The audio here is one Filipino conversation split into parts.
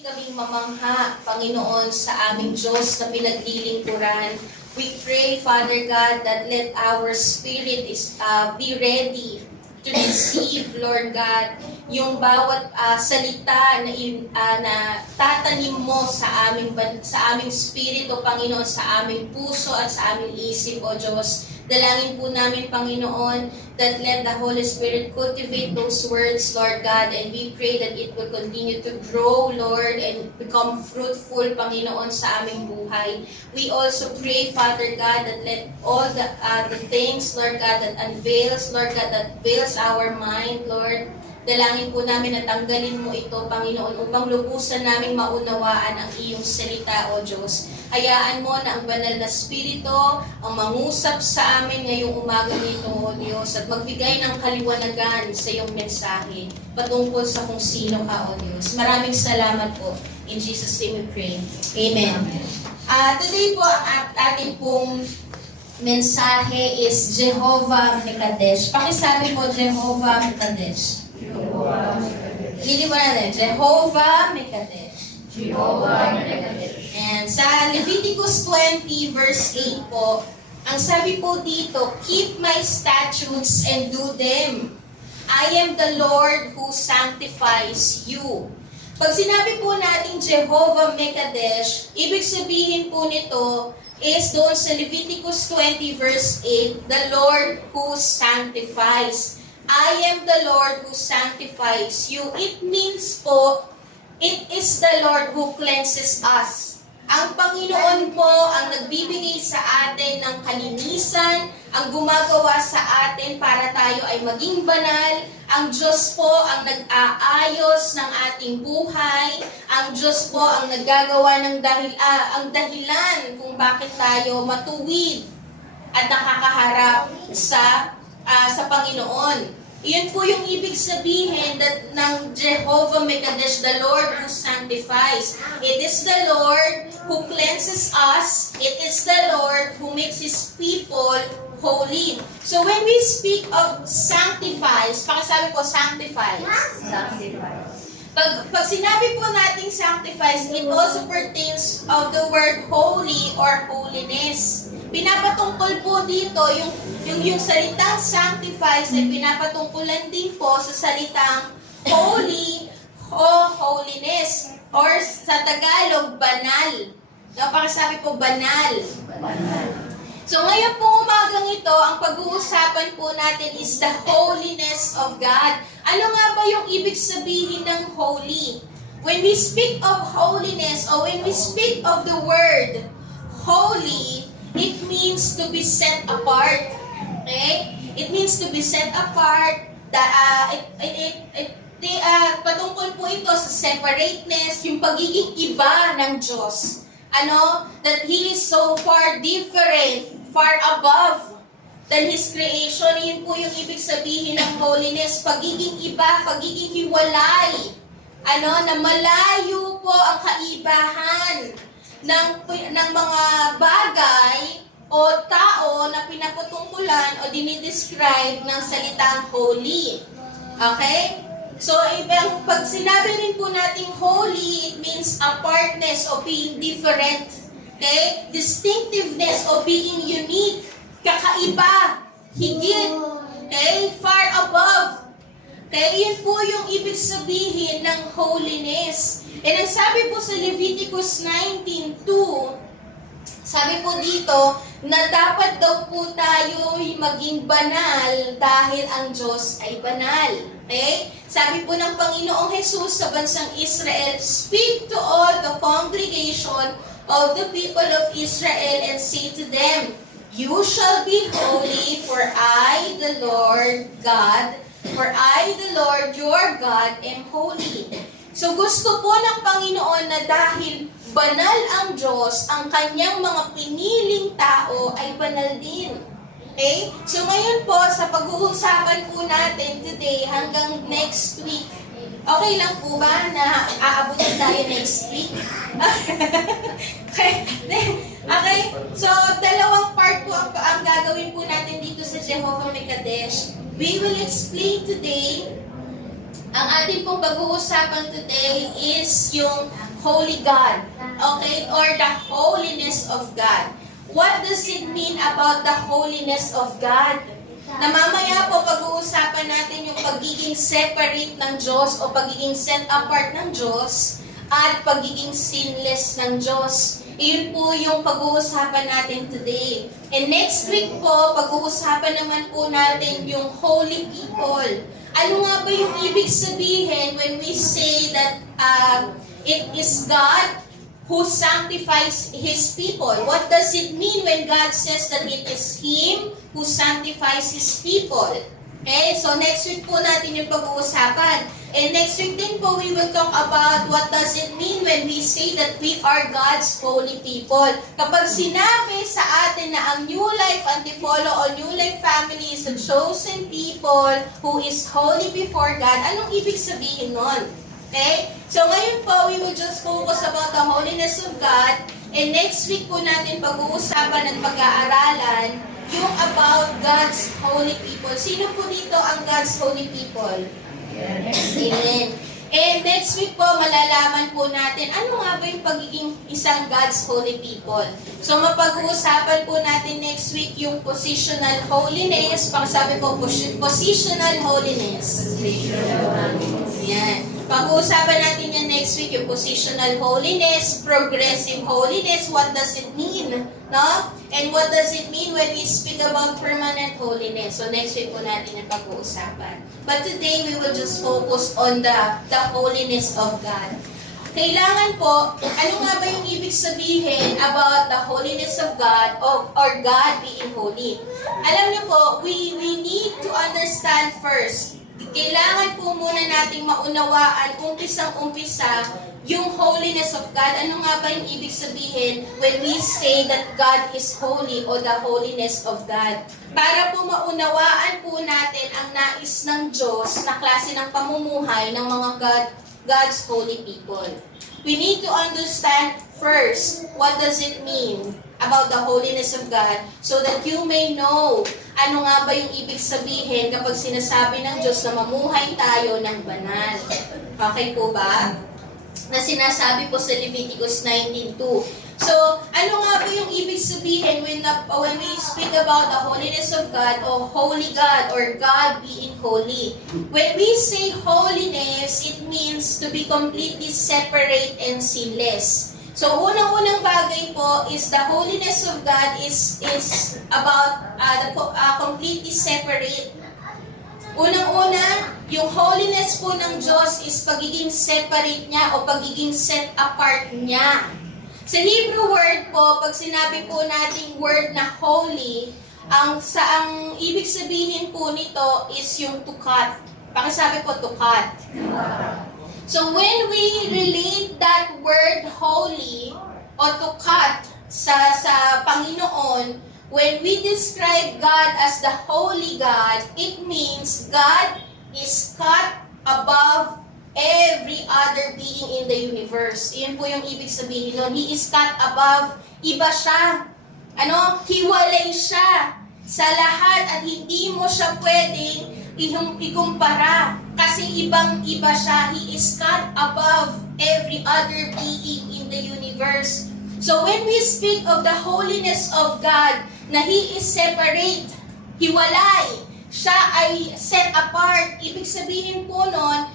muli kaming mamangha, Panginoon, sa aming Diyos na pinaglilingkuran. We pray, Father God, that let our spirit be ready to receive, Lord God, yung bawat salita na tatanim mo sa aming spirito, Panginoon, sa aming puso at sa aming isip, O Diyos. Dalangin po namin, Panginoon, that let the Holy Spirit cultivate those words, Lord God, and we pray that it will continue to grow, Lord, and become fruitful, Panginoon, sa aming buhay. We also pray, Father God, that let all the things, Lord God, that unveils, Lord God, that veils our mind, Lord, dalangin po namin na tanggalin mo ito, Panginoon, upang lubusan namin maunawaan ang iyong salita, O Diyos. Hayaan mo na ang banal na spirito ang mangusap sa amin ngayong umaga nito, O Diyos, at magbigay ng kaliwanagan sa iyong mensahe patungkol sa kung sino ka, O Diyos. Maraming salamat po. In Jesus' name we pray. Amen. Today po, ang ating pong mensahe is Jehovah Mekadesh. Pakisabi po, Jehovah Mekadesh. Hindi mo na rin. Jehovah Mekadesh. Jehovah Mekadesh. And sa Leviticus 20 verse 8 po, ang sabi po dito, keep my statutes and do them. I am the Lord who sanctifies you. Pag sinabi po natin Jehovah Mekadesh, ibig sabihin po nito is doon sa Leviticus 20 verse 8, the Lord who sanctifies. I am the Lord who sanctifies you. It means po, it is the Lord who cleanses us. Ang Panginoon po ang nagbibigay sa atin ng kalinisan, ang gumagawa sa atin para tayo ay maging banal. Ang Diyos po ang nag-aayos ng ating buhay. Ang Diyos po ang naggagawa ng ang dahilan kung bakit tayo matuwid at nakakaharap sa Panginoon. Iyon po yung ibig sabihin ng Jehovah Mekadesh, the Lord who sanctifies. It is the Lord who cleanses us. It is the Lord who makes His people holy. So when we speak of sanctifies, pakisabi po sanctifies. Sanctifies. Pag sinabi po nating sanctifies, it also pertains of the word holy or holiness. Pinapatungkol po dito, yung salitang sanctifies ay pinapatungkulan din po sa salitang holy o holiness or sa Tagalog, banal. Napakasabi po, banal. So ngayon po umagang ito, ang pag-uusapan po natin is the holiness of God. Ano nga ba yung ibig sabihin ng holy? When we speak of holiness or when we speak of the word holy, it means to be set apart. Okay? It means to be set apart. Patungkol po ito sa separateness, yung pagiging iba ng Diyos. That He is so far different, far above than His creation. Yun po yung ibig sabihin ng holiness. Pagiging iba, pagiging hiwalay. Na malayo po ang kaibahan ng mga bagay o tao na pinapatungkulan o dinidescribe ng salitang holy. Okay? So, pag sinabi rin po natin holy, it means apartness o being different. Okay? Distinctiveness o being unique. Kakaiba. Higit. Okay? Far above. Okay? Yun po yung ibig sabihin ng holiness. And ang sabi po sa Leviticus 19:2, sabi po dito na dapat daw po tayo maging banal dahil ang Diyos ay banal. Okay? Sabi po ng Panginoong Jesus sa bansang Israel, speak to all the congregation of the people of Israel and say to them, you shall be holy, for I, the Lord God, for I, the Lord your God, am holy. So gusto po ng Panginoon na dahil banal ang Diyos, ang kanyang mga piniling tao ay banal din. Okay? So ngayon po, sa pag-uusapan po natin today hanggang next week, okay lang po ba na aabutin tayo next week? Okay? Okay? So, dalawang part po ang gagawin po natin dito sa Jehovah Mekadesh. We will explain today Ang ating pong pag-uusapan today is yung Holy God, okay? Or the holiness of God. What does it mean about the holiness of God? Na mamaya po pag-uusapan natin yung pagiging separate ng Diyos o pagiging set apart ng Diyos at pagiging sinless ng Diyos. Iyon po yung pag-uusapan natin today. And next week po, pag-uusapan naman po natin yung holy people. Ano nga ba yung ibig sabihin when we say that it is God who sanctifies His people? What does it mean when God says that it is Him who sanctifies His people? Okay, so next week po natin yung pag-uusapan. And next week din po, we will talk about what does it mean when we say that we are God's holy people. Kapag sinabi sa atin na ang New Life Antipolo o New Life family is a chosen people who is holy before God, anong ibig sabihin nun? Okay? So ngayon po, we will just focus about the holiness of God. And next week po natin pag-uusapan at pag-aaralan yung about God's holy people. Sino po dito ang God's holy people? Amen. And next week po, malalaman po natin ano nga ba yung pagiging isang God's holy people. So mapag-uusapan po natin next week yung positional holiness. Pang-sabi po, positional holiness. Yan. Pag-uusapan natin yan next week, yung positional holiness, progressive holiness, what does it mean? No? And what does it mean when we speak about permanent holiness? So next week po natin yung pag-uusapan. But today, we will just focus on the holiness of God. Kailangan po, ano nga ba yung ibig sabihin about the holiness of God or God being holy? Alam niyo po, we need to understand first. Kailangan po muna nating maunawaan, umpisang-umpisa, yung holiness of God. Ano nga ba yung ibig sabihin when we say that God is holy o the holiness of God? Para po maunawaan po natin ang nais ng Diyos na klase ng pamumuhay ng mga God's holy people. We need to understand first, what does it mean about the holiness of God so that you may know ano nga ba yung ibig sabihin kapag sinasabi ng Diyos na mamuhay tayo ng banal. Okay po ba? Na sinasabi po sa Leviticus 19:2. So, ano nga ba yung ibig sabihin when we speak about the holiness of God o holy God or God being holy? When we say holiness, it means to be completely separate and sinless. So, unang-unang bagay po is the holiness of God is about completely separate. Unang-una, yung holiness po ng Diyos is pagiging separate niya o pagiging set apart niya. Sa Hebrew word po, pag sinabi po nating word na holy, ang ibig sabihin po nito is yung to cut. Pakisabi po to cut. So when we relate that word holy o to cut sa Panginoon, when we describe God as the holy God, it means God is cut above every other being in the universe. Iyon po yung ibig sabihin nun. He is cut above. Iba siya. Hiwalay siya sa lahat at hindi mo siya pwedeng ikumpara. Kasi ibang-iba siya. He is cut above every other being in the universe. So when we speak of the holiness of God, na He is separate, hiwalay, siya ay set apart, ibig sabihin po nun,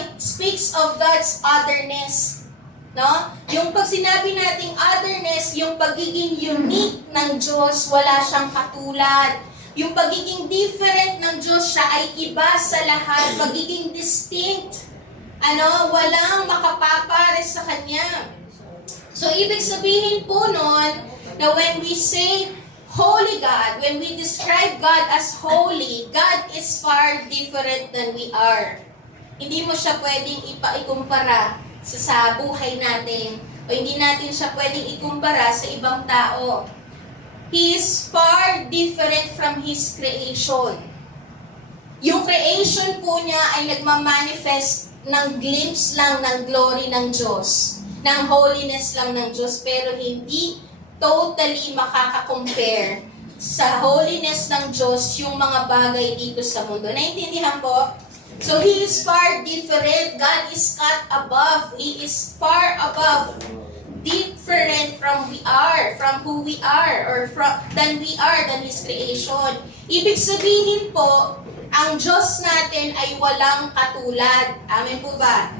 it speaks of God's otherness. No? Yung pag sinabi nating otherness, yung pagiging unique ng Diyos, wala siyang katulad. Yung pagiging different ng Diyos, siya ay iba sa lahat, pagiging distinct. Walang makapapare sa Kanya. So, ibig sabihin po nun, na when we say Holy God, when we describe God as holy, God is far different than we are. Hindi mo siya pwedeng ikumpara sa buhay natin, o hindi natin siya pwedeng ikumpara sa ibang tao. He is far different from His creation. Yung creation po niya ay nagmamanifest ng glimpse lang ng glory ng Diyos, ng holiness lang ng Diyos, pero hindi totally makaka-compare sa holiness ng Diyos yung mga bagay dito sa mundo. Naintindihan po? So He is far different. God is cut above. He is far above, different from who we are, or than His creation. Ibig sabihin po, ang Diyos natin ay walang katulad. Amen po ba?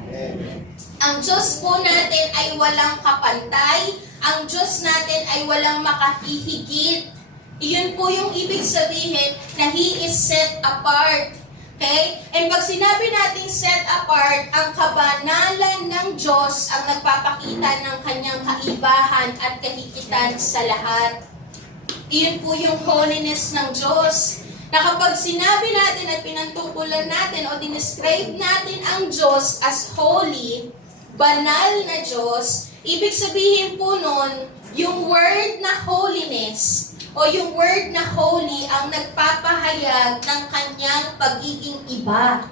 Ang Diyos po natin ay walang kapantay. Ang Diyos natin ay walang makahihigit. Iyon po yung ibig sabihin na He is set apart. Okay? And pag sinabi nating set apart, ang kabanalan ng Diyos ang nagpapakita ng kanyang kaibahan at kahigitan sa lahat. Iyon po yung holiness ng Diyos. Na kapag sinabi natin at pinantungkulan natin o dinescribe natin ang Diyos as holy, banal na Diyos, ibig sabihin po nun, yung word na holiness o yung word na holy ang nagpapahayag ng kanyang pagiging iba.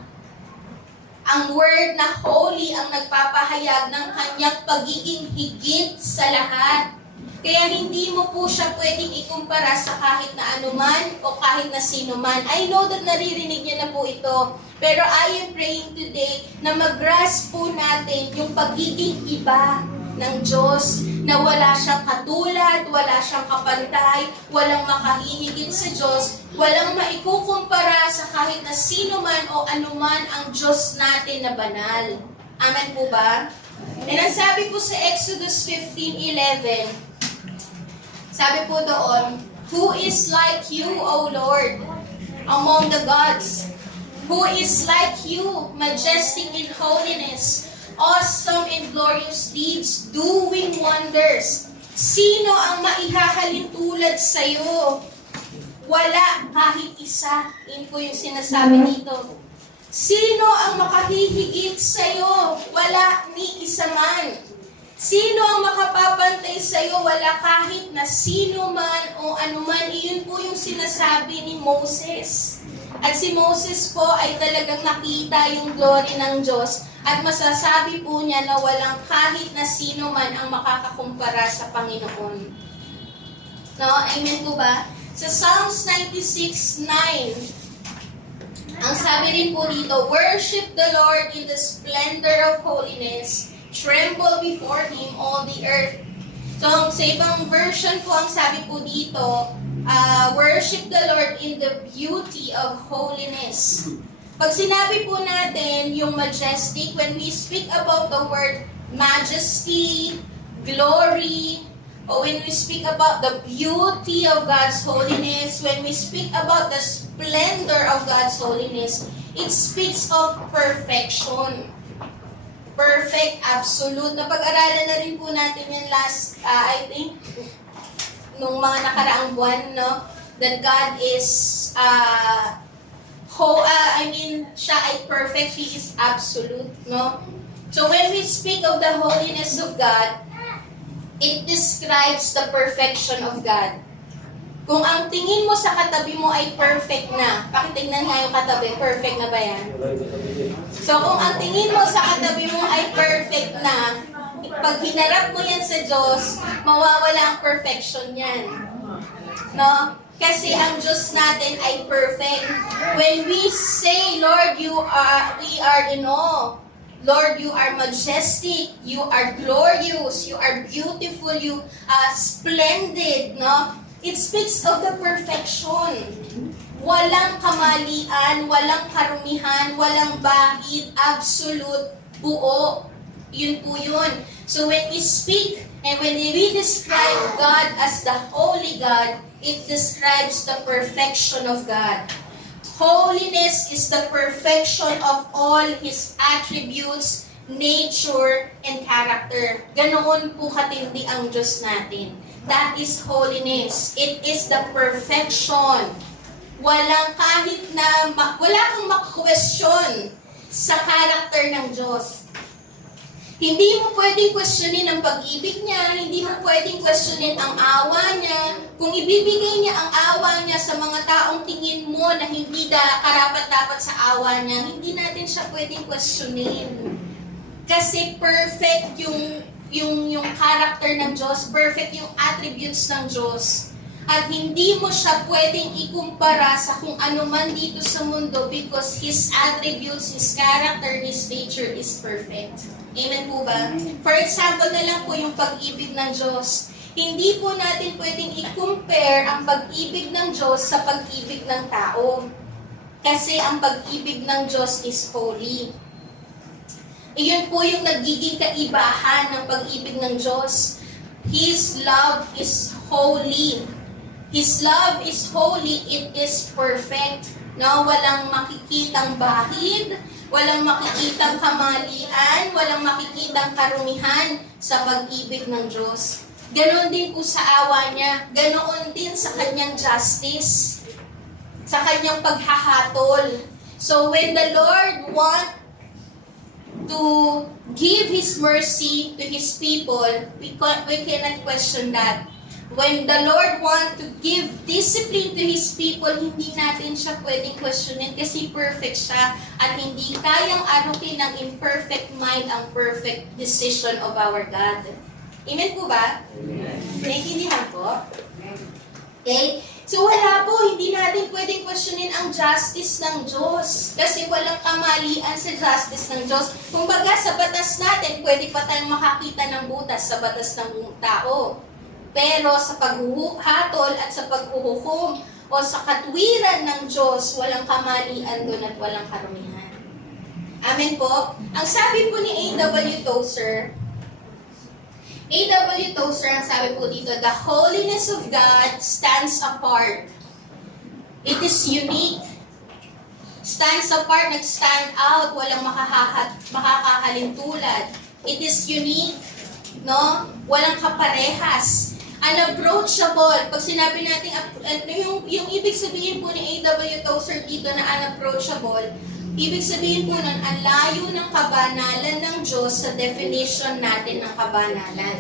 Ang word na holy ang nagpapahayag ng kanyang pagiging higit sa lahat. Kaya hindi mo po siya pwedeng ikumpara sa kahit na anuman o kahit na sino man. I know that naririnig niyo na po ito. Pero I am praying today na mag-grasp po natin yung pagiging iba ng Diyos, na wala siyang katulad, wala siyang kapantay, walang makahihigit sa Diyos, walang maikukumpara sa kahit na sino man o anuman ang Diyos natin na banal. Amen po ba? And ang sabi po sa Exodus 15:11, sabi po doon, "Who is like you, O Lord, among the gods? Who is like you, majestic in holiness, awesome in glorious deeds, doing wonders?" Sino ang maihahalin tulad sa'yo? Wala, kahit isa. Yun po yung sinasabi dito. Sino ang makahihigit sa'yo? Wala, ni isa man. Sino ang makapapantay sa'yo? Wala, kahit na sino man o anuman. Iyon po yung sinasabi ni Moses. At si Moses po ay talagang nakita yung glory ng Diyos at masasabi po niya na walang kahit na sino man ang makakakumpara sa Panginoon. No? Amen po ba? Sa Psalms 96:9, ang sabi rin po dito, "Worship the Lord in the splendor of holiness. Tremble before Him all the earth." So, sa ibang version po, ang sabi po dito, worship the Lord in the beauty of holiness. Pag sinabi po natin yung majestic, when we speak about the word majesty, glory, or when we speak about the beauty of God's holiness, when we speak about the splendor of God's holiness, it speaks of perfection. Perfect, absolute. Napag-aralan na rin po natin yan last, I think, nung mga nakaraang buwan, no? That God is, siya ay perfect, He is absolute, no? So when we speak of the holiness of God, it describes the perfection of God. Kung ang tingin mo sa katabi mo ay perfect na, pakitignan nga yung katabi, perfect na ba yan? So kung ang tingin mo sa katabi mo ay perfect na, pag hinarap mo yan sa Diyos, mawawala ang perfection yan. No? Kasi ang Diyos natin ay perfect. When we say, Lord, we are in awe. Lord, you are majestic, you are glorious, you are beautiful, you are splendid, no? It speaks of the perfection. Walang kamalian, walang karumihan, walang bahid, absolute, buo. Yun po yun. So when we speak and when we describe God as the Holy God, it describes the perfection of God. Holiness is the perfection of all His attributes, nature, and character. Ganoon po katindi ang Diyos natin. That is holiness. It is the perfection. Wala kang mak-question sa character ng Diyos. Hindi mo pwedeng questionin ang pag-ibig niya, hindi mo pwedeng questionin ang awa niya. Kung ibibigay niya ang awa niya sa mga taong tingin mo na hindi karapat-dapat sa awa niya, hindi natin siya pwedeng questionin. Kasi perfect yung character ng Diyos, perfect yung attributes ng Diyos. At hindi mo siya pwedeng ikumpara sa kung ano man dito sa mundo because His attributes, His character, His nature is perfect. Amen po ba? For example na lang po yung pag-ibig ng Diyos. Hindi po natin pwedeng i-compare ang pag-ibig ng Diyos sa pag-ibig ng tao. Kasi ang pag-ibig ng Diyos is holy. Iyon po yung nagiging kaibahan ng pag-ibig ng Diyos. His love is holy. His love is holy, it is perfect. No, walang makikitang bahid, walang makikitang kamalian, walang makikitang karumihan sa pag-ibig ng Diyos. Ganon din po sa awa niya, ganoon din sa kanyang justice, sa kanyang paghahatol. So when the Lord wants to give His mercy to His people, we cannot question that. When the Lord wants to give discipline to His people, hindi natin siya pwedeng questionin kasi perfect siya at hindi kayang arukin ng imperfect mind ang perfect decision of our God. Amen po ba? Amen. Naintindihan po? Okay? So wala po, hindi natin pwedeng questionin ang justice ng Diyos kasi walang kamalian sa justice ng Diyos. Kumbaga sa batas natin, pwede pa tayong makakita ng butas sa batas ng tao. Pero sa paghuhatol at sa paghuhukom o sa katwiran ng Diyos, walang kamalian doon at walang karumihan. Amen po? Ang sabi po ni A.W. Tozer, ang sabi po dito, the holiness of God stands apart. It is unique. Stands apart, nag-stand out, walang makakahalin tulad. It is unique, no? Walang kaparehas. Unapproachable. Pag sinabi natin, yung ibig sabihin po ni A.W. Tozer dito na unapproachable, ibig sabihin po nun, ang layo ng kabanalan ng Diyos sa definition natin ng kabanalan.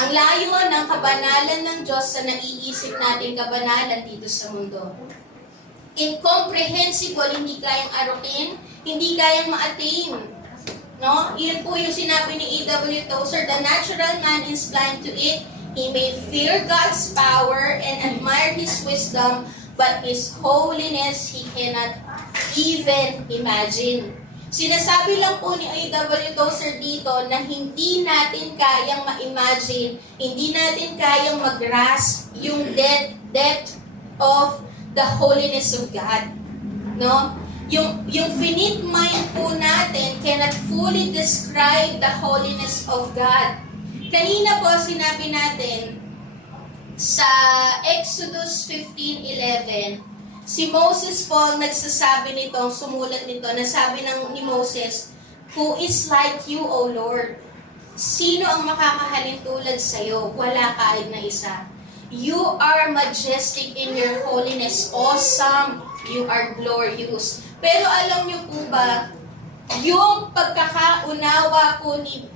Ang layo ng kabanalan ng Diyos sa naiisip natin kabanalan dito sa mundo. Incomprehensible, hindi kayang arukin, hindi kayang ma-attain. No? Iyon po yung sinabi ni A.W. Tozer, the natural man is blind to it. He may fear God's power and admire His wisdom, but His holiness he cannot even imagine. Sinasabi lang po ni A.W. Tozer dito na hindi natin kayang ma-imagine, hindi natin kayang mag-grasp yung depth of the holiness of God. No? Yung finite mind po natin cannot fully describe the holiness of God. Kanina po sinabi natin sa Exodus 15:11, si Moses po ang nagsasabi nito, sumulat nito, nasabi ni Moses, who is like you, O Lord? Sino ang makakahalin tulad sa iyo? Wala kahit na isa. You are majestic in your holiness, awesome, you are glorious. Pero alam niyo po ba, yung pagkakaunawa ko ni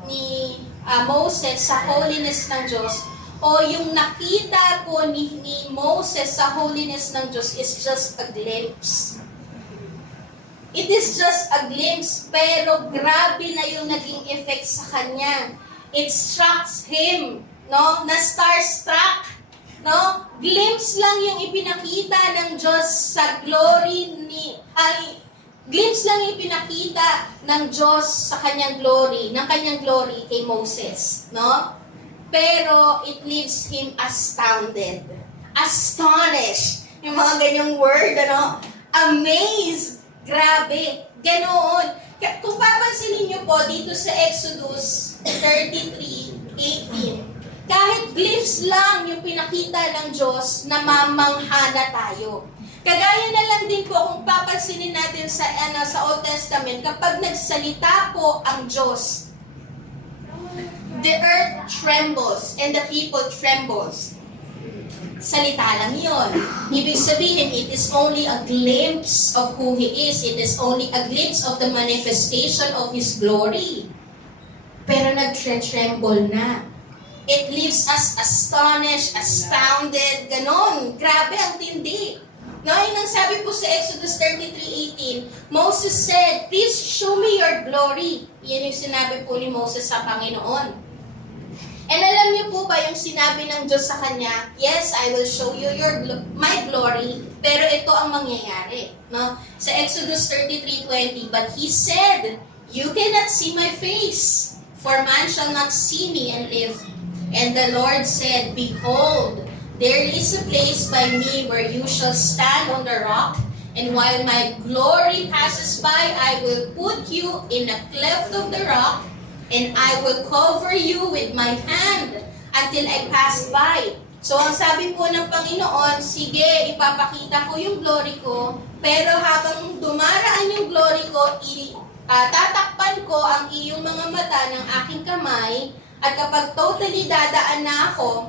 Moses sa holiness ng Diyos, o yung nakita ko ni Moses sa holiness ng Diyos is just a glimpse. It is just a glimpse, pero grabe na yung naging effect sa kanya. It strikes him, no? Na starstruck, no? Glimpse lang yung ipinakita ng Diyos sa glory glimpse lang yung ipinakita ng Diyos sa kanyang glory, ng kanyang glory kay Moses, no? Pero it leaves him astounded, astonished, yung mga ganyang word, ano? Amazed, grabe, ganoon. Kung papansinin niyo po dito sa Exodus 33:18, kahit glimpse lang yung pinakita ng Diyos na mamangha na tayo. Kagaya na lang din po kung papansinin natin sa Old Testament, kapag nagsalita po ang Diyos, the earth trembles and the people trembles. Salita lang yun. Ibig sabihin, it is only a glimpse of who He is. It is only a glimpse of the manifestation of His glory. Pero nag-tremble na. It leaves us astonished, astounded, ganon. Grabe ang tindi. No, yung sabi po sa Exodus 33:18, Moses said, please show me your glory. Yan yung sinabi po ni Moses sa Panginoon. And alam niyo po ba yung sinabi ng Diyos sa kanya, yes, I will show you my glory, pero ito ang mangyayari. No? Sa Exodus 33:20, but he said, you cannot see my face, for man shall not see me and live. And the Lord said, behold, there is a place by me where you shall stand on the rock, and while my glory passes by, I will put you in a cleft of the rock, and I will cover you with my hand until I pass by. So, ang sabi po ng Panginoon, sige, ipapakita ko yung glory ko, pero habang dumaraan yung glory ko, tatakpan ko ang iyong mga mata ng aking kamay, at kapag totally dadaan na ako,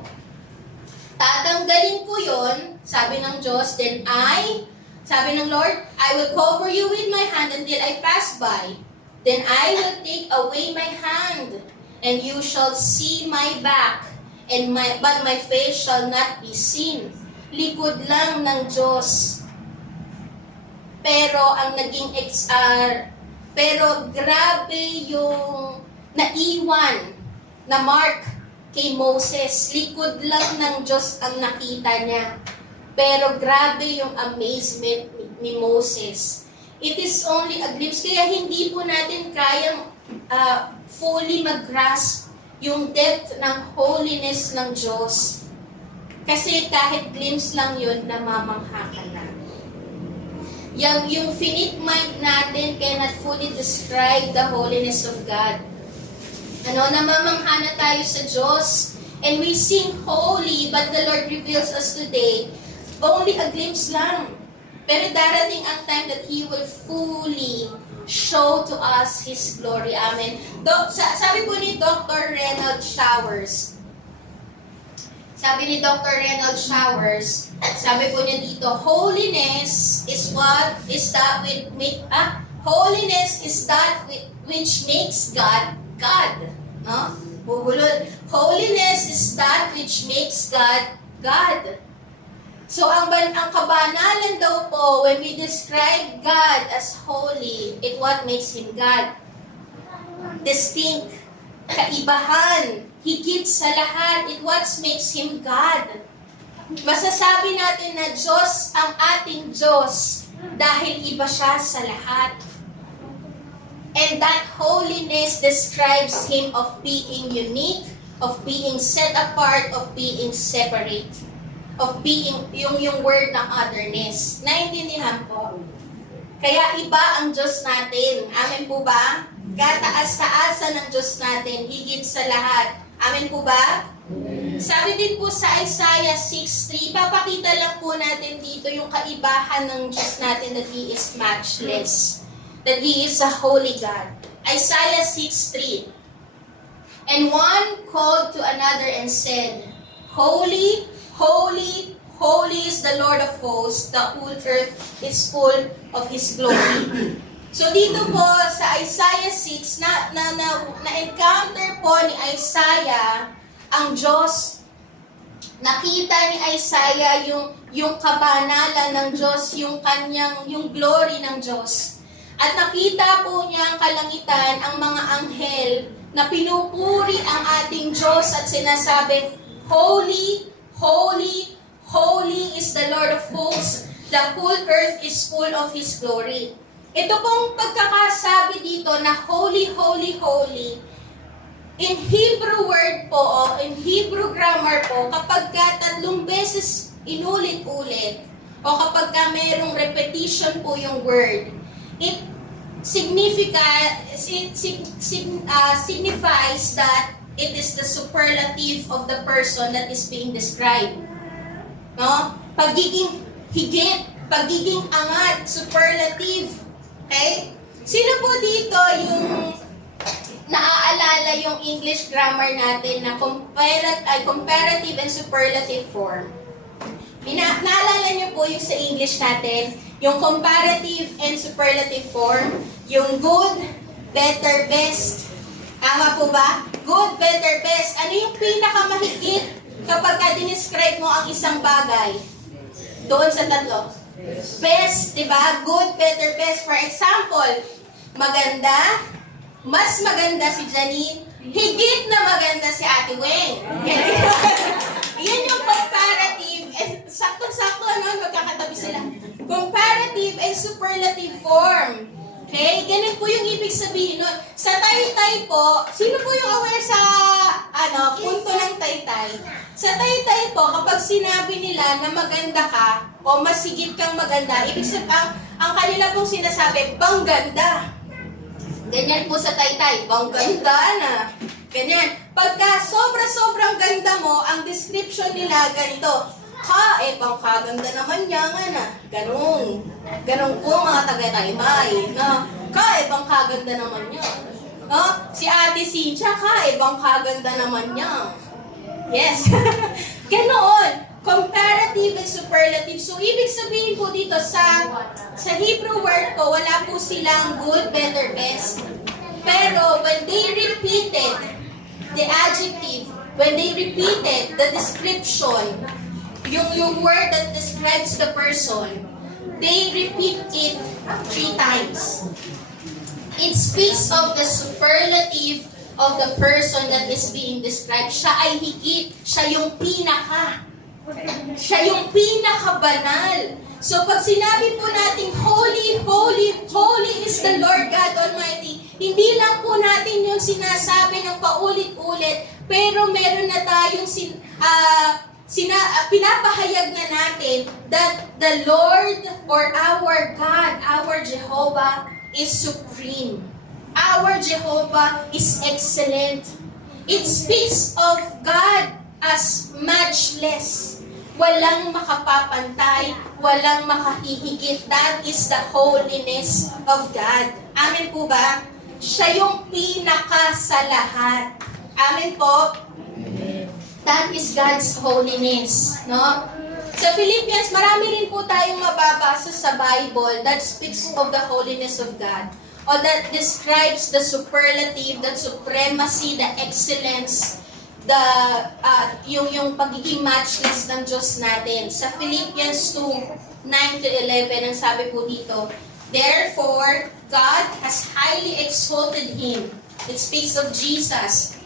tatanggalin ko yon, sabi ng Diyos, then sabi ng Lord, I will cover you with my hand until I pass by. Then I will take away my hand, and you shall see my back, but my face shall not be seen. Likod lang ng Diyos. Pero ang naging pero grabe yung naiwan na mark kay Moses. Likod lang ng Diyos ang nakita niya. Pero grabe yung amazement ni Moses. It is only a glimpse, kaya hindi po natin kayang fully mag-grasp yung depth ng holiness ng Diyos. Kasi kahit glimpse lang yun, namamangha ka na. Yung finite mind natin cannot fully describe the holiness of God. Namamangha na tayo sa Diyos, and we sing holy, but the Lord reveals us today, only a glimpse lang. Pero darating ang time that He will fully show to us His glory. Amen. Sabi po ni Dr. Reynold Showers, sabi po niya dito, holiness is that which makes God, God. No? Holiness is that which makes God, God. So, ang kabanalan daw po, when we describe God as holy, what makes Him God? Distinct, kaibahan, higit sa lahat, what makes Him God? Masasabi natin na Diyos ang ating Diyos dahil iba siya sa lahat. And that holiness describes Him of being unique, of being set apart, of being separate. Of being, yung word ng otherness. Naintindihan po? Kaya iba ang Diyos natin. Amen po ba? Kataas-taasan ng Diyos natin, higit sa lahat. Amen po ba? Sabi din po sa Isaiah 6:3, papakita lang po natin dito yung kaibahan ng Diyos natin that He is matchless. That He is a holy God. Isaiah 6:3. And one called to another and said, Holy, holy, holy is the Lord of hosts, the whole earth is full of His glory. So dito po sa Isaiah 6, na-encounter po ni Isaiah ang Diyos. Nakita ni Isaiah yung kabanalan ng Diyos, yung glory ng Diyos. At nakita po niya ang kalangitan, ang mga anghel na pinupuri ang ating Diyos at sinasabi, Holy, holy, holy is the Lord of hosts. The whole earth is full of His glory. Ito pong pagkakasabi dito na holy, holy, holy, in Hebrew word po, in Hebrew grammar po, kapag tatlong beses inulit-ulit, o kapag mayroong repetition po yung word, it signifies that it is the superlative of the person that is being described. No? Pagiging higit, pagiging angat, superlative. Okay? Sino po dito yung naaalala yung English grammar natin na comparative and superlative form? Naalala niyo po yung sa English natin, yung comparative and superlative form, yung good, better, best. Tama po ba? Good, better, best. Ano yung pinakamahigit kapag ka-describe mo ang isang bagay? Doon sa tatlo. Best, di ba? Good, better, best. For example, maganda, mas maganda si Janine, higit na maganda si Ate Weng. Yan yung comparative, and sakto-sakto, magkakatabi sila. Comparative and superlative form. Okay? Ganun po yung ibig sabihin nun. Sa taytay po, sino po yung aware sa punto ng taytay? Sa taytay po, kapag sinabi nila na maganda ka, o mas higit kang maganda, ibig sabihin, ang kanila pong sinasabi, bang ganda. Ganyan po sa taytay, bang ganda na. Ganyan. Pagka sobra-sobrang ganda mo, ang description nila ganito, bang kaganda naman niya nga na. Ganun. Ganun po mga taga-taymay. Bang kaganda naman niya. Si Ate Cynthia, bang kaganda naman niya. Yes. Ganoon. Comparative and superlative. So, ibig sabihin po dito sa Hebrew word po, wala po silang good, better, best. Pero, when they repeated the adjective, when they repeated the description, yung word that describes the person, they repeat it 3 times. It speaks of the superlative of the person that is being described. Siya ay higit. Siya yung pinaka. Siya yung pinakabanal. So pag sinabi po natin, holy, holy, holy is the Lord God Almighty, hindi lang po natin yung sinasabi ng paulit-ulit, pero meron na tayong pinapahayag na natin that the Lord or our God, our Jehovah is supreme. Our Jehovah is excellent. It speaks of God as matchless. Walang makapapantay, walang makahihigit. That is the holiness of God. Amen po ba? Siya yung pinaka sa lahat. Amen po? That is God's holiness. No? Sa Philippians, marami rin po tayong mababasa sa Bible that speaks of the holiness of God. Or that describes the superlative, the supremacy, the excellence, yung pagiging matchless ng Diyos natin. Sa Philippians 2:9-11, ang sabi po dito, therefore, God has highly exalted Him. It speaks of Jesus.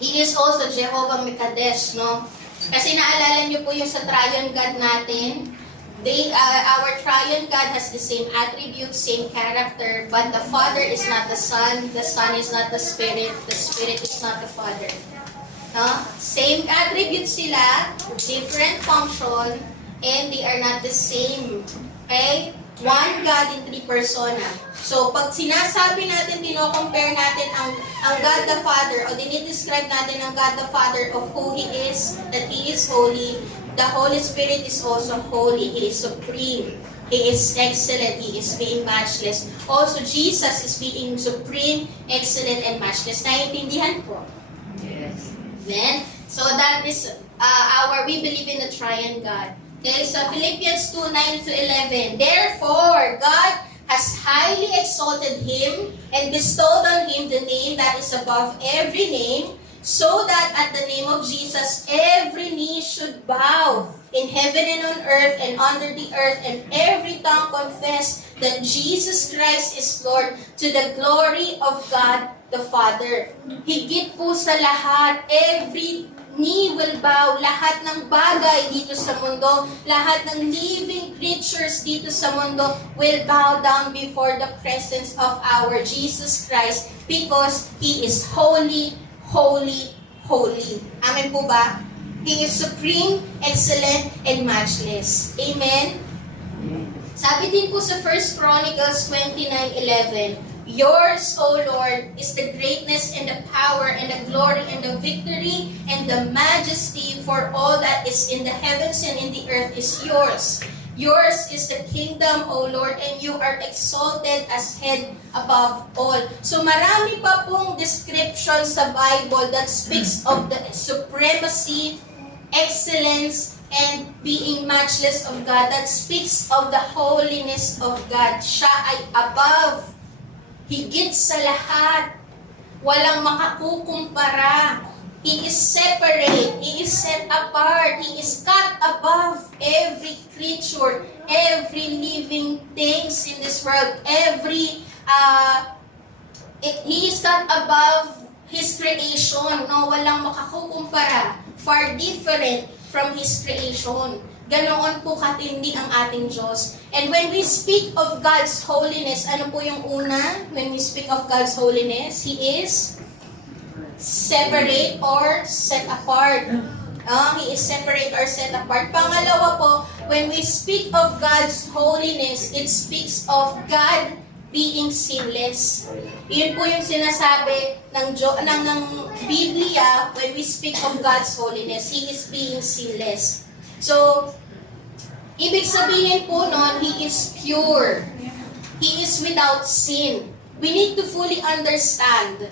He is also Jehovah Mekadesh, no? Kasi naalala niyo po yung sa Triune God natin, our Triune God has the same attributes, same character, but the Father is not the Son is not the Spirit is not the Father. No? Same attributes sila, different function, and they are not the same. Okay? One God in 3 persona. So, pag sinasabi natin, tino-compare natin ang God the Father, o dinidescribe natin ang God the Father of who He is, that He is holy, the Holy Spirit is also holy. He is supreme. He is excellent. He is being matchless. Also, Jesus is being supreme, excellent, and matchless. Naiintindihan po? Yes. Then, so that is we believe in the Triune God. Okay, so Philippians 2:9-11. Therefore, God has highly exalted Him and bestowed on Him the name that is above every name, so that at the name of Jesus, every knee should bow in heaven and on earth and under the earth, and every tongue confess that Jesus Christ is Lord, to the glory of God the Father. Higit po sa lahat, every knee will bow, lahat ng bagay dito sa mundo, lahat ng living creatures dito sa mundo will bow down before the presence of our Jesus Christ, because He is holy, holy, holy. Amen po ba? He is supreme, excellent, and matchless. Amen? Sabi din po sa 1 Chronicles 29:11, yours, O Lord, is the greatness and the power and the glory and the victory and the majesty, for all that is in the heavens and in the earth is yours. Yours is the kingdom, O Lord, and you are exalted as head above all. So marami pa pong description sa Bible that speaks of the supremacy, excellence, and being matchless of God, that speaks of the holiness of God. Siya ay above, higit sa lahat, walang makakukumpara. He is separate, He is set apart, He is cut above every creature, every living things in this world, He is cut above His creation, no? Walang makakukumpara. Far different from His creation. Ganoon po katindi ang ating Diyos. And when we speak of God's holiness, ano po yung una? When we speak of God's holiness, He is separate or set apart. He is separate or set apart. Pangalawa po, when we speak of God's holiness, it speaks of God being sinless. Yun po yung sinasabi ng Biblia when we speak of God's holiness. He is being sinless. So, ibig sabihin po nun, He is pure. He is without sin. We need to fully understand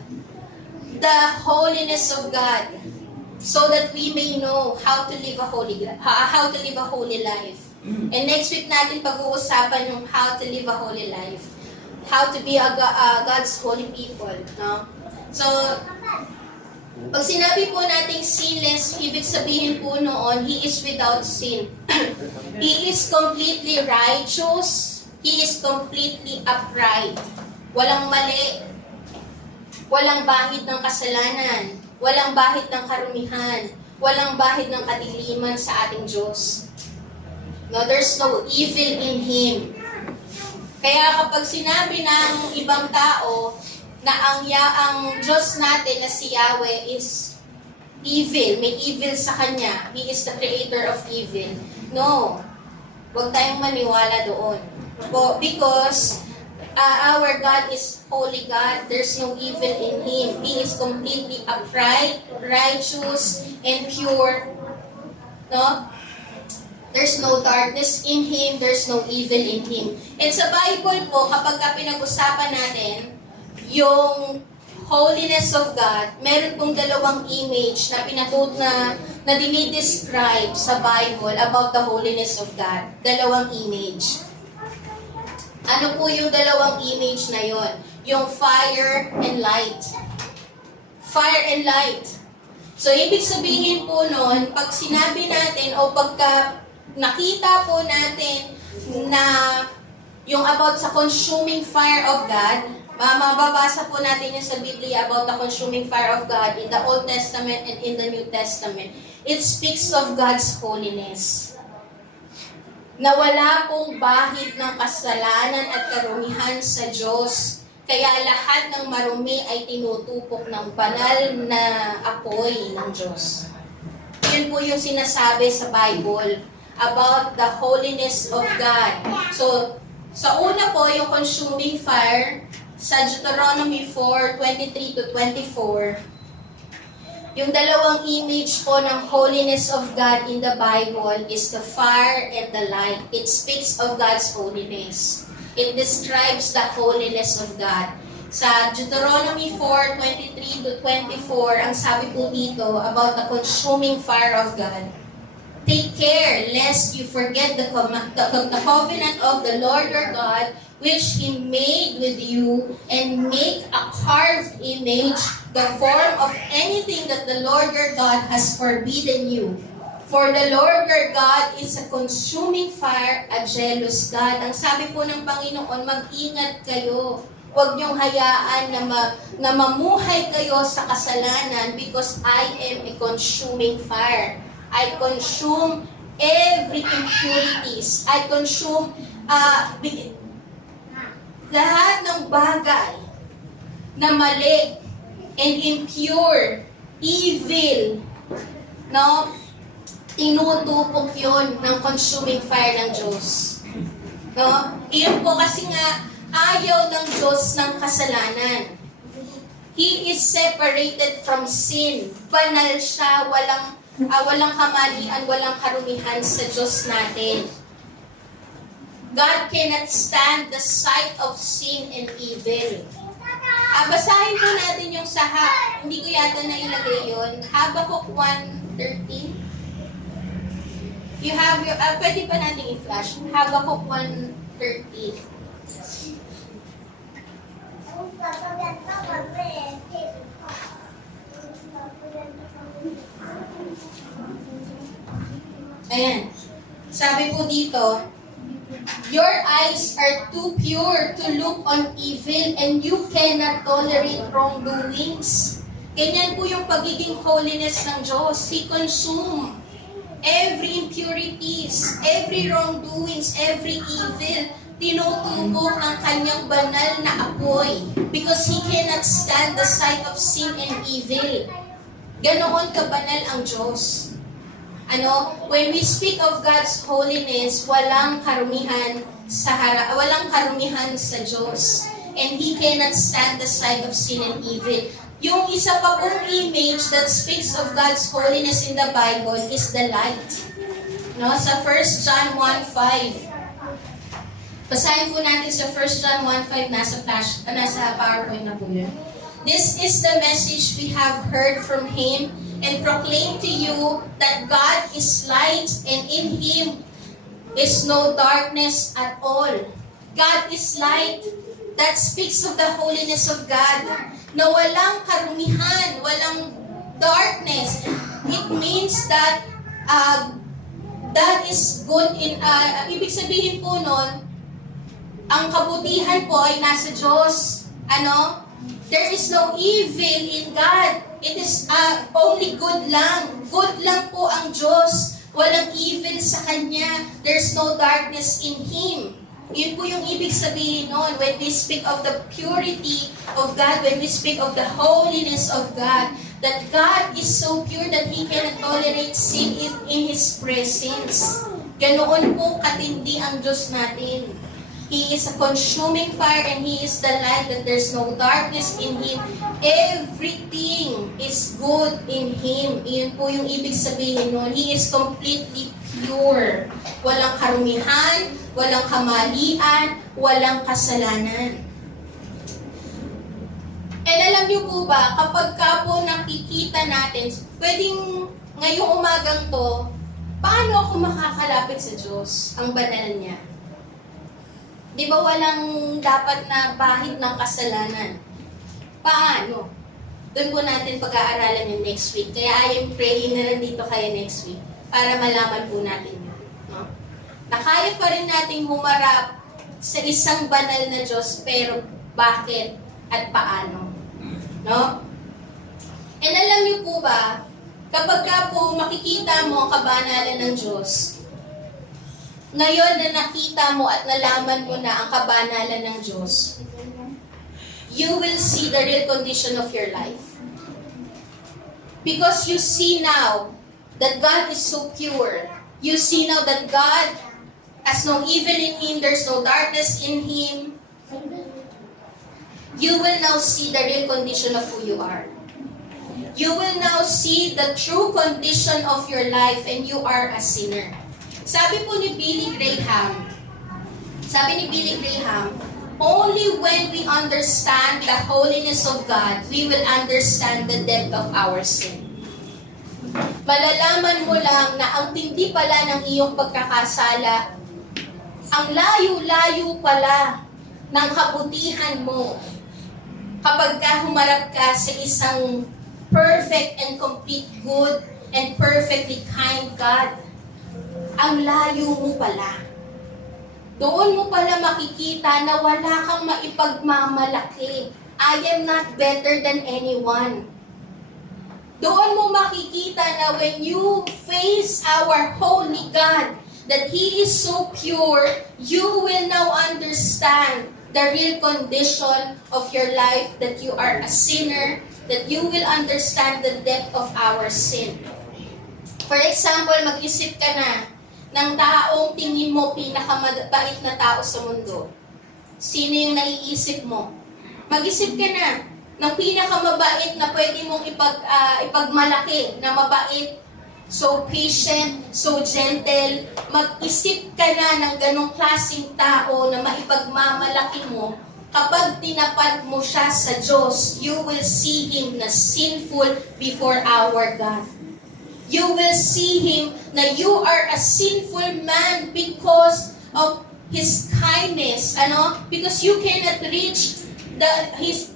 the holiness of God so that we may know how to live a holy life. And next week natin pag-uusapan yung how to live a holy life. How to be God's holy people. No? So, pag sinabi po nating sinless, ibig sabihin po noon, He is without sin. He is completely righteous. He is completely upright. Walang mali. Walang bahid ng kasalanan. Walang bahid ng karumihan. Walang bahid ng kadiliman sa ating Diyos. No, there's no evil in Him. Kaya kapag sinabi ng ibang tao na ang Diyos natin na si Yahweh is evil, may evil sa Kanya, He is the creator of evil. No, huwag tayong maniwala doon. Because our God is holy God, there's no evil in Him. He is completely upright, righteous, and pure. No? There's no darkness in Him, there's no evil in Him. And sa Bible po, kapag pinag-usapan natin yung holiness of God, meron pong dalawang image na dinidescribe sa Bible about the holiness of God. Dalawang image. Ano po yung dalawang image na yon? Yung fire and light. Fire and light. So, ibig sabihin po nun, pag sinabi natin o pagka nakita po natin na yung about sa consuming fire of God, mababasa po natin yung sa Biblia about the consuming fire of God in the Old Testament and in the New Testament. It speaks of God's holiness. Na wala pong bahid ng kasalanan at karumihan sa Diyos. Kaya lahat ng marumi ay tinutupok ng banal na apoy ng Diyos. Yun po yung sinasabi sa Bible about the holiness of God. So, sa una po, yung consuming fire, sa Deuteronomy 4:23 to 24, yung dalawang image po ng holiness of God in the Bible is the fire and the light. It speaks of God's holiness. It describes the holiness of God. Sa Deuteronomy 4:23 to 24, ang sabi po dito about the consuming fire of God. Take care lest you forget the covenant of the Lord your God, which He made with you, and make a carved image, the form of anything that the Lord your God has forbidden you. For the Lord your God is a consuming fire, a jealous God. Ang sabi po ng Panginoon, mag-ingat kayo. Huwag niyong hayaan na mamuhay kayo sa kasalanan because I am a consuming fire. I consume every impurities. I consume lahat ng bagay na mali and impure, evil, no? Tinutupok yun ng consuming fire ng Diyos. No? Iyon po kasi nga, ayaw ng Diyos ng kasalanan. He is separated from sin. Banal siya, walang kamalian, walang karumihan sa Diyos natin. God cannot stand the sight of sin and evil. Basahin po natin yung hindi ko yata nailagay yun. Habakkuk 1:13. You have your, pwede pa natin i-flash. Habakkuk 1:13. Ayan. Sabi po dito, your eyes are too pure to look on evil and you cannot tolerate wrongdoings. Ganyan po yung pagiging holiness ng Diyos. He consumed every impurities, every wrongdoings, every evil. Tinutubok ang kanyang banal na apoy because He cannot stand the sight of sin and evil. Ganoon kabanal ang Diyos. When we speak of God's holiness, walang karumihan sa Diyos. And He cannot stand the sight of sin and evil. Yung isa pa pong image that speaks of God's holiness in the Bible is the light. Sa 1 John 1:5. Basahin po natin sa 1 John 1:5, nasa PowerPoint na po yun. This is the message we have heard from Him and proclaim to you that God is light and in Him is no darkness at all. God is light. That speaks of the holiness of God. Na walang karumihan, walang darkness. It means that that is good in, ibig sabihin po nun, ang kabutihan po ay nasa Diyos. There is no evil in God. It is only good lang. Good lang po ang Diyos. Walang evil sa Kanya. There's no darkness in Him. Yun po yung ibig sabihin nun. When we speak of the purity of God, when we speak of the holiness of God, that God is so pure that He cannot tolerate sin in His presence. Ganoon po katindi ang Diyos natin. He is a consuming fire and He is the light that there's no darkness in Him. Everything is good in Him. Iyon po yung ibig sabihin nun. He is completely pure. Walang karumihan, walang kamalian, walang kasalanan. And alam niyo po ba, kapag ka po nakikita natin, pwedeng ngayong umagang to, paano ako makakalapit sa Diyos? Ang banal niya. Di ba walang dapat na bahid ng kasalanan? Paano? Doon po natin pag-aaralan yung next week. Kaya I am praying na rin dito kayo next week para malaman po natin yun. Na kaya pa rin nating humarap sa isang banal na Diyos, pero bakit at paano? And alam niyo po ba, kapag ka po makikita mo ang kabanalan ng Diyos, ngayon na nakita mo at nalaman mo na ang kabanalan ng Diyos, you will see the real condition of your life. Because you see now that God is so pure. You see now that God has no evil in Him, there's no darkness in Him. You will now see the real condition of who you are. You will now see the true condition of your life and you are a sinner. Sabi ni Billy Graham, only when we understand the holiness of God, we will understand the depth of our sin. Malalaman mo lang na ang tindi pala ng iyong pagkakasala, ang layo-layo pala ng kabutihan mo kapag ka humarap ka sa isang perfect and complete good and perfectly kind God. Ang layo mo pala. Doon mo pala makikita na wala kang maipagmamalaki. I am not better than anyone. Doon mo makikita na when you face our holy God, that He is so pure, you will now understand the real condition of your life, that you are a sinner, that you will understand the depth of our sin. For example, mag-isip ka na ng taong tingin mo pinakamabait na tao sa mundo. Sino yung naiisip mo? Mag-isip ka na ng pinakamabait na pwede mong ipagmalaki, na mabait, so patient, so gentle. Mag-isip ka na ng ganong klaseng tao na maipagmamalaki mo. Kapag tinapat mo siya sa Diyos, you will see Him na sinful before our God. You will see Him na you are a sinful man because of His kindness. Because you cannot reach His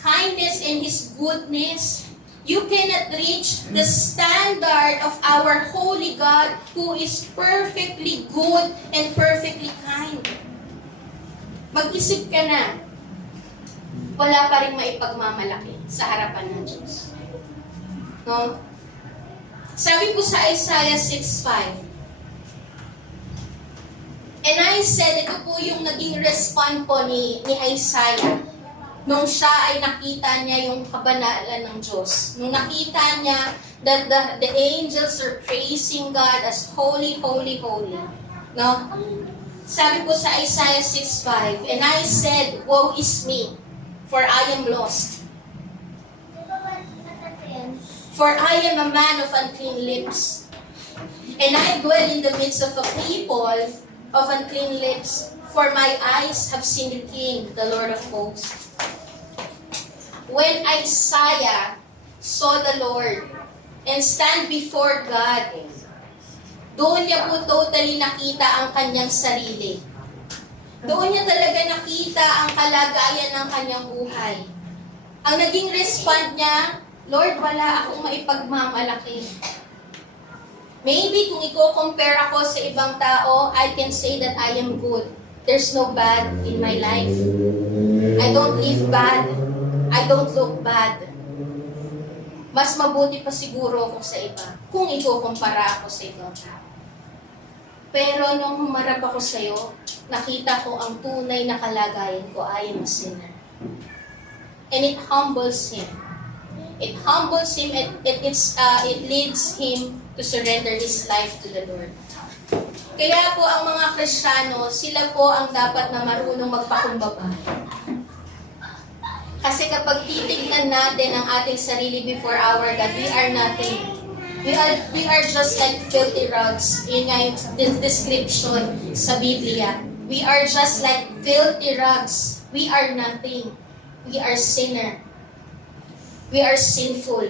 kindness and His goodness. You cannot reach the standard of our holy God who is perfectly good and perfectly kind. Mag-isip ka na, wala pa rin maipagmamalaki. sa harapan ng Diyos. No? Sabi po sa Isaiah 6:5, and I said, ito po yung naging response po ni Isaiah nung siya ay nakita niya yung kabanalan ng Diyos. Nung nakita niya that the angels are praising God as holy, holy, holy. No? Sabi po sa Isaiah 6:5, and I said, woe is me, for I am lost. For I am a man of unclean lips, and I dwell in the midst of a people of unclean lips, for my eyes have seen the King, the Lord of hosts. When Isaiah saw the Lord and stand before God, doon niya po totally nakita ang kanyang sarili. Doon niya talaga nakita ang kalagayan ng kanyang buhay. Ang naging response niya, Lord, wala akong maipagmamalaki. Maybe kung i-compare ako sa ibang tao, I can say that I am good. There's no bad in my life. I don't live bad. I don't look bad. Mas mabuti pa siguro ako sa iba kung i-compara ako sa ibang tao. Pero nung humarap ako sa iyo, nakita ko ang tunay na kalagayan ko, I am a sinner. And it humbles him. It humbles him and it leads him to surrender his life to the Lord. Kaya po ang mga Kristiyano, sila po ang dapat na marunong magpakumbaba. Kasi kapag titignan natin ang ating sarili before our God, we are nothing. We are just like filthy rags. Yun nga yung description sa Biblia. We are just like filthy rags. We are nothing. We are sinner. We are sinful.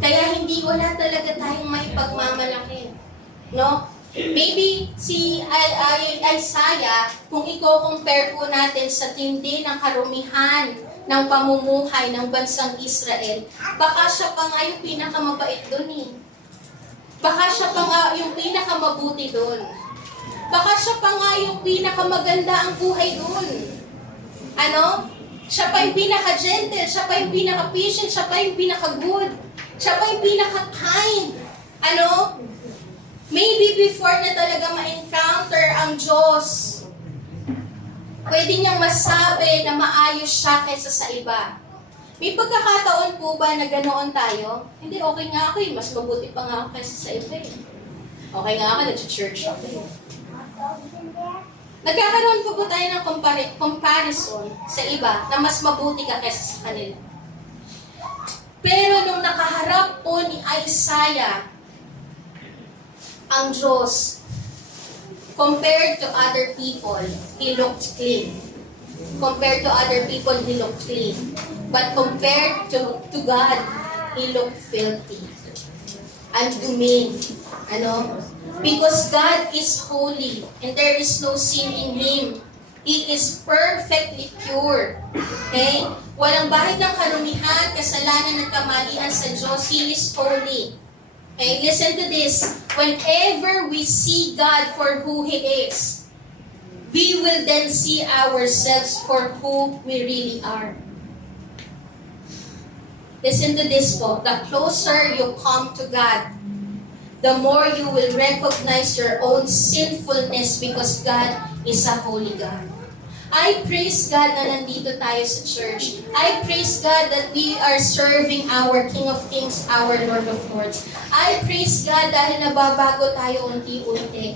Kaya wala talaga tayong may pagmamalaki. No? Maybe si Isaiah, kung i-compare po natin sa tindi ng karumihan ng pamumuhay ng bansang Israel, baka siya pa nga yung pinakamabait doon eh. Baka siya pa nga yung pinakamabuti doon. Baka siya pa nga yung pinakamaganda ang buhay doon. Ano? Siya pa yung pinaka-gentle, siya pa yung pinaka-patient, siya pa yung pinaka-good, siya pa yung pinaka-kind. Ano? Maybe before na talaga ma-encounter ang Diyos, pwede niyang masabi na maayos siya kaysa sa iba. May pagkakataon po ba na ganoon tayo? Hindi, okay nga ako eh. Mas mabuti pa nga ako kaysa sa iba eh. Okay nga ako, nag-church ako eh. Nagkakaroon po tayo ng comparison sa iba na mas mabuti ka kaysa sa kanila. Pero nung nakaharap po ni Isaiah ang Diyos, compared to other people, he looked clean. Compared to other people, he looked clean. But compared to God, he looked filthy and demean. Ano? Because God is holy and there is no sin in Him. He is perfectly pure. Okay? Walang bahid ng karumihan, kasalanan at kamalian sa Diyos. He is holy. Okay? Listen to this. Whenever we see God for who He is, we will then see ourselves for who we really are. Listen to this po. The closer you come to God, the more you will recognize your own sinfulness because God is a holy God. I praise God na nandito tayo sa church. I praise God that we are serving our King of Kings, our Lord of Lords. I praise God dahil nababago tayo unti-unti.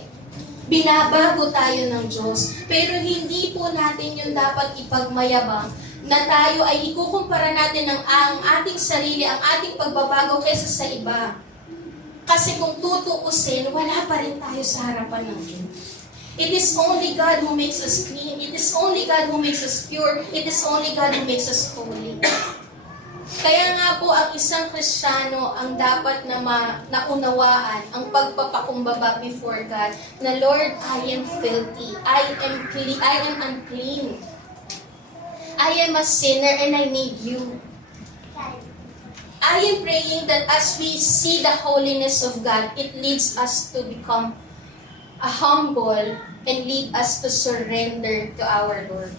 Binabago tayo ng Diyos. Pero hindi po natin yung dapat ipagmayabang na tayo ay ikukumpara natin ang ating sarili, ang ating pagbabago kaysa sa iba. Kasi kung tutuusin, wala pa rin tayo sa harapan ng Diyos. It is only God who makes us clean. It is only God who makes us pure. It is only God who makes us holy. Kaya nga po, ang isang Kristiyano ang dapat na naunawaan ang pagpapakumbaba before God na, Lord, I am filthy. I am unclean. I am a sinner and I need you. I am praying that as we see the holiness of God, it leads us to become humble and lead us to surrender to our Lord.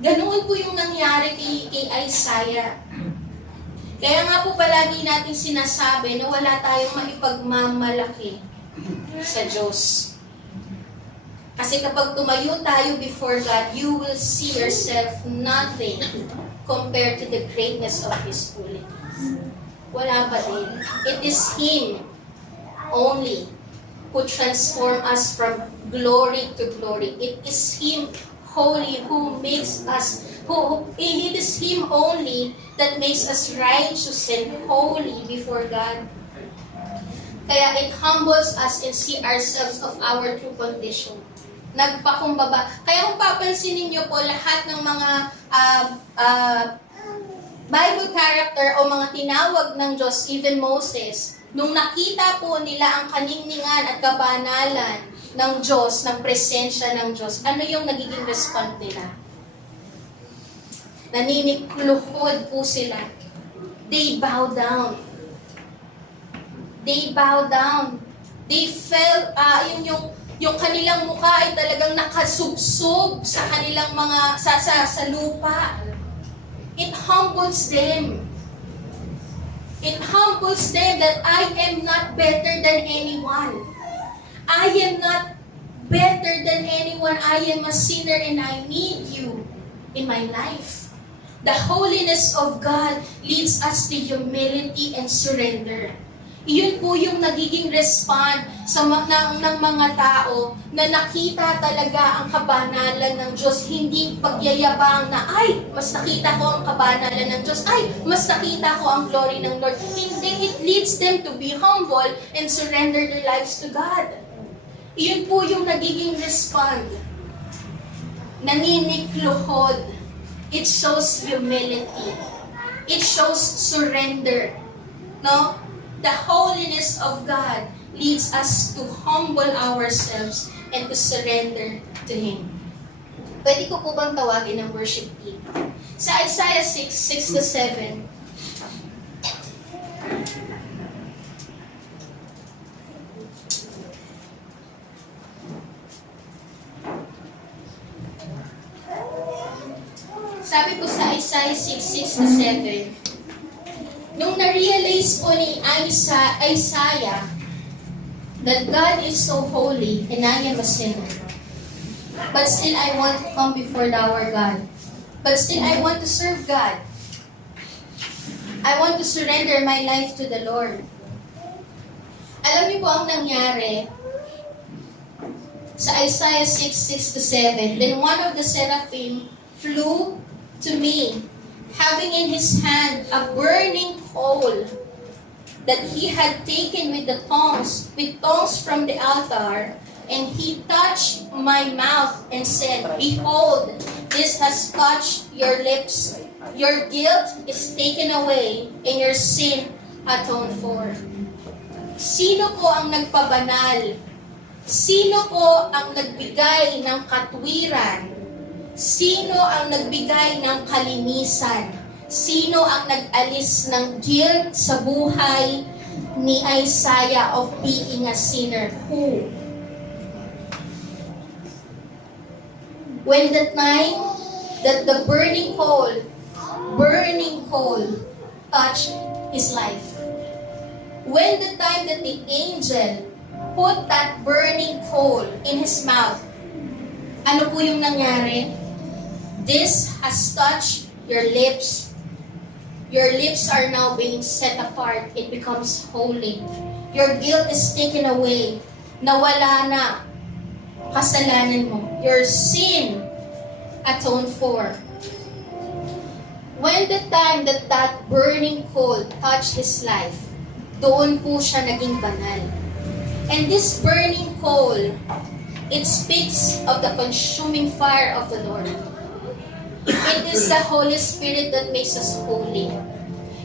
Ganoon po yung nangyari kay Isaiah. Kaya nga po palagi natin sinasabi na wala tayong maipagmamalaki sa Diyos. Kasi kapag tumayo tayo before God, you will see yourself nothing compared to the greatness of His holiness. Wala pa din. It is Him only who transform us from glory to glory. It is Him holy who makes us, it is Him only that makes us righteous and holy before God. Kaya it humbles us and see ourselves of our true condition. Nagpakumbaba. Kaya kung papansinin niyo po, lahat ng mga Bible character o mga tinawag ng Diyos, even Moses, nung nakita po nila ang kaningningan at kabanalan ng Diyos, ng presensya ng Diyos, ano yung nagiging response nila? Naninikluhod po sila. They bow down. They bow down. They fell, yung kanilang mukha ay talagang nakasubsob sa kanilang mga, sa lupa. It humbles them. It humbles them that I am not better than anyone. I am not better than anyone. I am a sinner and I need you in my life. The holiness of God leads us to humility and surrender. Iyon po yung nagiging respond ng mga tao na nakita talaga ang kabanalan ng Diyos. Hindi pagyayabang na, ay, mas nakita ko ang kabanalan ng Diyos. Ay, mas nakita ko ang glory ng Lord. Hindi, it leads them to be humble and surrender their lives to God. Iyon po yung nagiging respond. Naninikluhod. It shows humility. It shows surrender. No? The holiness of God leads us to humble ourselves and to surrender to Him. Pwede ko po bang tawagin ang worship team? Sa Isaiah 6:6-7, sabi po sa Isaiah 6:6-7, nung na-realize po ni Isaiah that God is so holy and I am a sinner, but still I want to come before our God. But still I want to serve God. I want to surrender my life to the Lord. Alam niyo po ang nangyari sa Isaiah 6:6-7. Then one of the seraphim flew to me, having in his hand a burning coal that he had taken with tongs from the altar, and he touched my mouth and said, "Behold, this has touched your lips. Your guilt is taken away, and your sin atoned for." Sino po ang nagpabanal? Sino po ang nagbigay ng katwiran? Sino ang nagbigay ng kalinisan? Sino ang nag-alis ng guilt sa buhay ni Isaiah of being a sinner? Who? When the time that the burning coal touched his life. When the time that the angel put that burning coal in his mouth, ano po yung nangyari? This has touched your lips. Your lips are now being set apart. It becomes holy. Your guilt is taken away. Nawala na kasalanan mo. Your sin atoned for. When the time that burning coal touched his life, doon po siya naging banal. And this burning coal, it speaks of the consuming fire of the Lord. It is the Holy Spirit that makes us holy.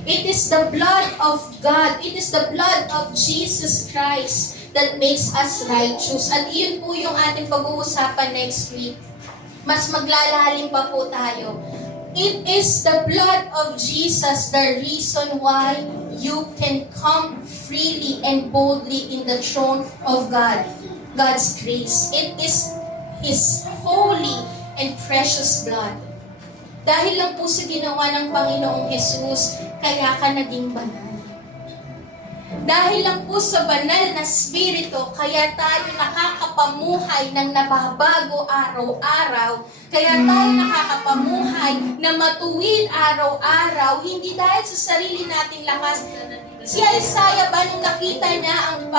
It is the blood of God. It is the blood of Jesus Christ that makes us righteous. At iyon po yung ating pag-uusapan next week. Mas maglalalim pa po tayo. It is the blood of Jesus the reason why you can come freely and boldly in the throne of God, God's grace. It is His holy and precious blood. Dahil lang po sa ginawa ng Panginoong Jesus, kaya ka naging banal. Dahil lang po sa banal na spirito, kaya tayo nakakapamuhay ng nababago araw-araw. Kaya tayo nakakapamuhay na matuwid araw-araw, hindi dahil sa sarili nating lakas. Si Isaiah ba nung nakita niya ang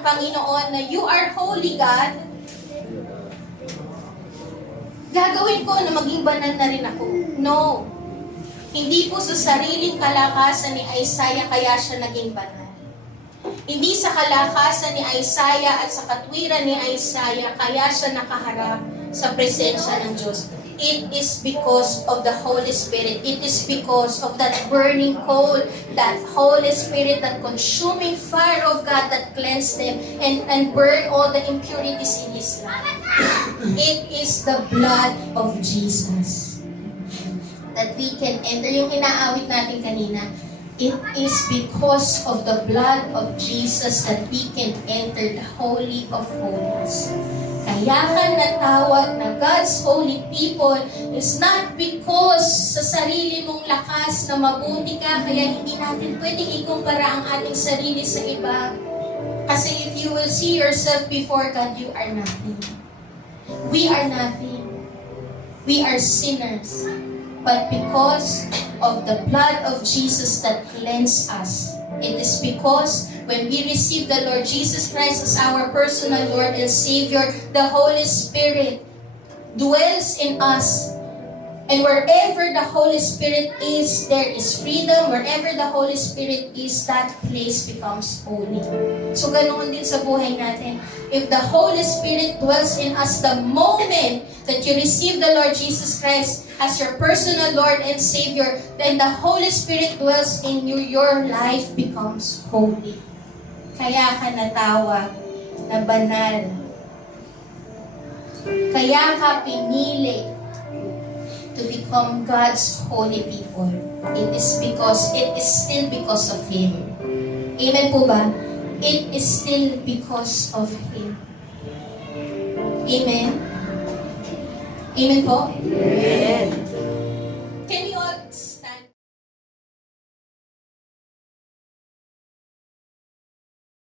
Panginoon na you are holy God, gagawin ko na maging banal na rin ako. No. Hindi po sa sariling kalakasan ni Isaiah kaya siya naging banal. Hindi sa kalakasan ni Isaiah at sa katwiran ni Isaiah kaya siya nakaharap sa presensya ng Diyos. It is because of the Holy Spirit. It is because of that burning coal, that Holy Spirit, that consuming fire of God that cleansed them and burn all the impurities in His life. It is the blood of Jesus that we can enter. Yung inaawit natin kanina, it is because of the blood of Jesus that we can enter the Holy of Holies. Kaya ka natawag na God's holy people is not because sa sarili mong lakas na mabuti ka, kaya hindi natin pwedeng ikumpara ang ating sarili sa iba. Kasi if you will see yourself before God, you are nothing. We are nothing. We are sinners. But because of the blood of Jesus that cleansed us, it is because when we receive the Lord Jesus Christ as our personal Lord and Savior, the Holy Spirit dwells in us. And wherever the Holy Spirit is, there is freedom. Wherever the Holy Spirit is, that place becomes holy. So ganoon din sa buhay natin. If the Holy Spirit dwells in us the moment that you receive the Lord Jesus Christ as your personal Lord and Savior, then the Holy Spirit dwells in you, your life becomes holy. Kaya ka natawag na banal. Kaya ka pinili to become God's holy people. It is still because of Him. Amen po ba? It is still because of Him. Amen? Amen po? Amen.